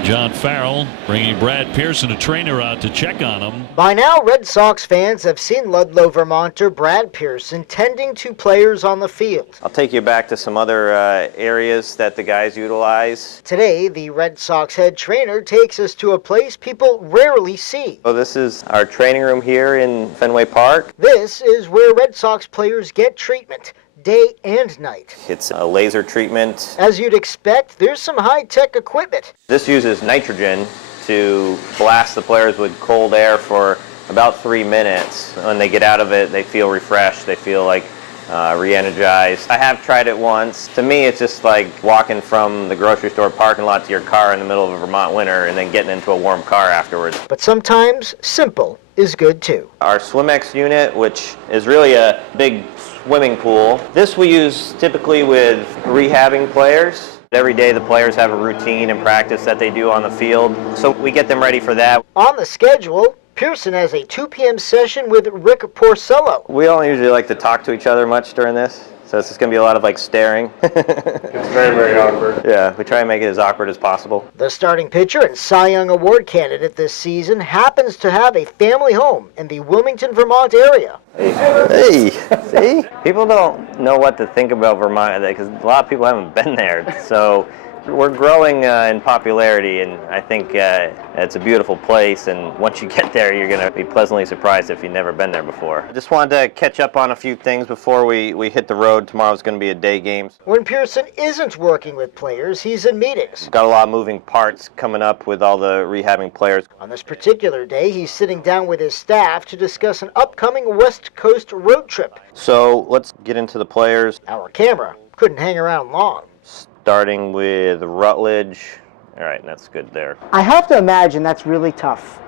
John Farrell bringing Brad Pearson, a trainer, out to check on him. By now, Red Sox fans have seen Ludlow Vermonter Brad Pearson tending to players on the field. I'll take you back to some other areas that the guys utilize. Today, the Red Sox head trainer takes us to a place people rarely see. So this is our training room here in Fenway Park. This is where Red Sox players get treatment, day and night. It's a laser treatment. As you'd expect, there's some high-tech equipment. This uses nitrogen to blast the players with cold air for about 3 minutes. When they get out of it, they feel refreshed, they feel like re-energized. I have tried it once. To me, it's just like walking from the grocery store parking lot to your car in the middle of a Vermont winter and then getting into a warm car afterwards. But sometimes simple is good too. Our SwimX unit, which is really a big swimming pool, this we use typically with rehabbing players. Every day the players have a routine and practice that they do on the field, so we get them ready for that. On the schedule, Pearson has a 2 p.m. session with Rick Porcello. We don't usually like to talk to each other much during this, so it's just going to be a lot of staring. It's very, very awkward. Yeah, we try and make it as awkward as possible. The starting pitcher and Cy Young Award candidate this season happens to have a family home in the Wilmington, Vermont area. Hey, see? People don't know what to think about Vermont because a lot of people haven't been there. So we're growing in popularity, and I think it's a beautiful place, and once you get there, you're going to be pleasantly surprised if you've never been there before. I just wanted to catch up on a few things before we hit the road. Tomorrow's going to be a day game. When Pearson isn't working with players, he's in meetings. Got a lot of moving parts coming up with all the rehabbing players. On this particular day, he's sitting down with his staff to discuss an upcoming West Coast road trip. So let's get into the players. Our camera couldn't hang around long. Starting with Rutledge. All right, that's good there. I have to imagine that's really tough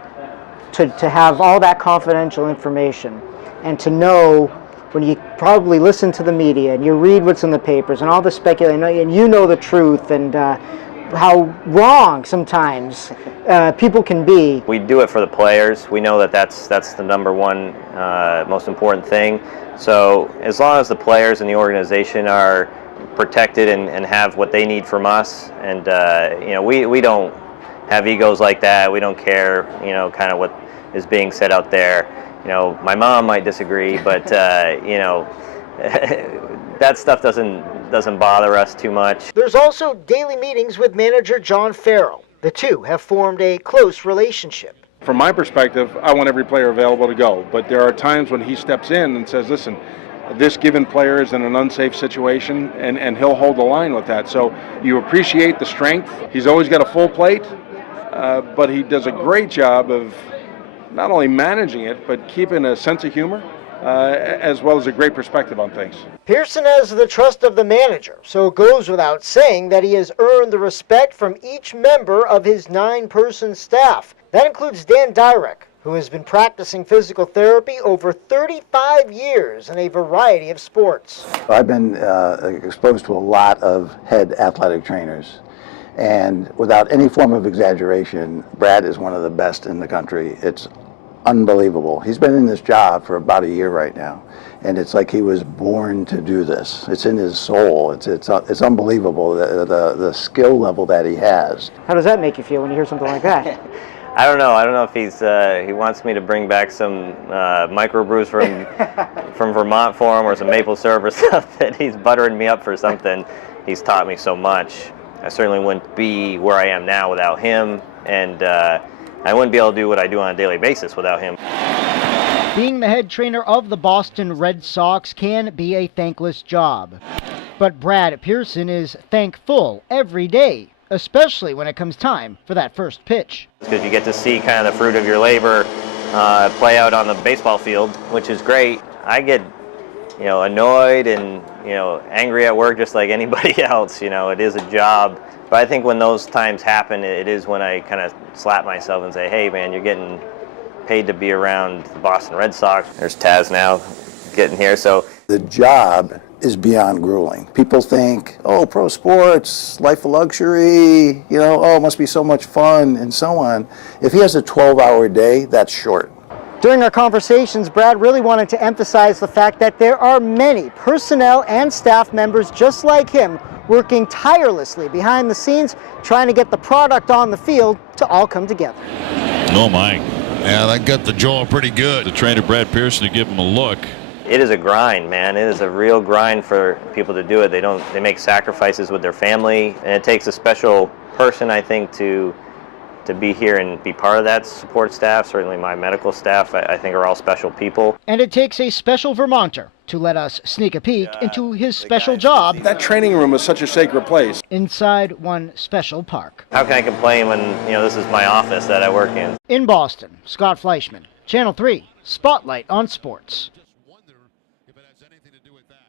to have all that confidential information and to know when you probably listen to the media and you read what's in the papers and all the speculation and you know the truth and how wrong sometimes people can be. We do it for the players. We know that that's the number one most important thing. So as long as the players and the organization are protected and have what they need from us, and we don't have egos like that. We don't care kind of what is being said out there. My mom might disagree, but that stuff doesn't bother us too much. There's also daily meetings with manager John Farrell. The two have formed a close relationship. From my perspective, I want every player available to go, but there are times when he steps in and says, listen, this given player is in an unsafe situation, and he'll hold the line with that. So you appreciate the strength. He's always got a full plate, but he does a great job of not only managing it, but keeping a sense of humor, as well as a great perspective on things. Pearson has the trust of the manager, so it goes without saying that he has earned the respect from each member of his 9-person staff. That includes Dan Dyrek, who has been practicing physical therapy over 35 years in a variety of sports. I've been exposed to a lot of head athletic trainers, and without any form of exaggeration, Brad is one of the best in the country. It's unbelievable. He's been in this job for about a year right now, and it's like he was born to do this. It's in his soul. It's unbelievable, the skill level that he has. How does that make you feel when you hear something like that? I don't know if he wants me to bring back some microbrews from Vermont for him, or some maple syrup or something. He's buttering me up for something. He's taught me so much. I certainly wouldn't be where I am now without him, and I wouldn't be able to do what I do on a daily basis without him. Being the head trainer of the Boston Red Sox can be a thankless job. But Brad Pearson is thankful every day, especially when it comes time for that first pitch. Because you get to see kind of the fruit of your labor play out on the baseball field, which is great. I get annoyed and angry at work just like anybody else. It is a job. But I think when those times happen, it is when I kind of slap myself and say, hey man, you're getting paid to be around the Boston Red Sox. There's Taz now getting here. So The job is beyond grueling. People think, oh, pro sports, life of luxury, it must be so much fun and so on. If he has a 12-hour day, that's short. During our conversations, Brad really wanted to emphasize the fact that there are many personnel and staff members just like him working tirelessly behind the scenes, trying to get the product on the field to all come together. Oh, my. Yeah, that got the jaw pretty good. The trainer, Brad Pearson, to give him a look. It is a grind, man. It is a real grind for people to do it. They make sacrifices with their family, and it takes a special person, I think, to be here and be part of that support staff. Certainly my medical staff, I think, are all special people. And it takes a special Vermonter to let us sneak a peek into his special job. That training room is such a sacred place. Inside one special park. How can I complain when, this is my office that I work in? In Boston, Scott Fleishman, Channel 3, Spotlight on Sports.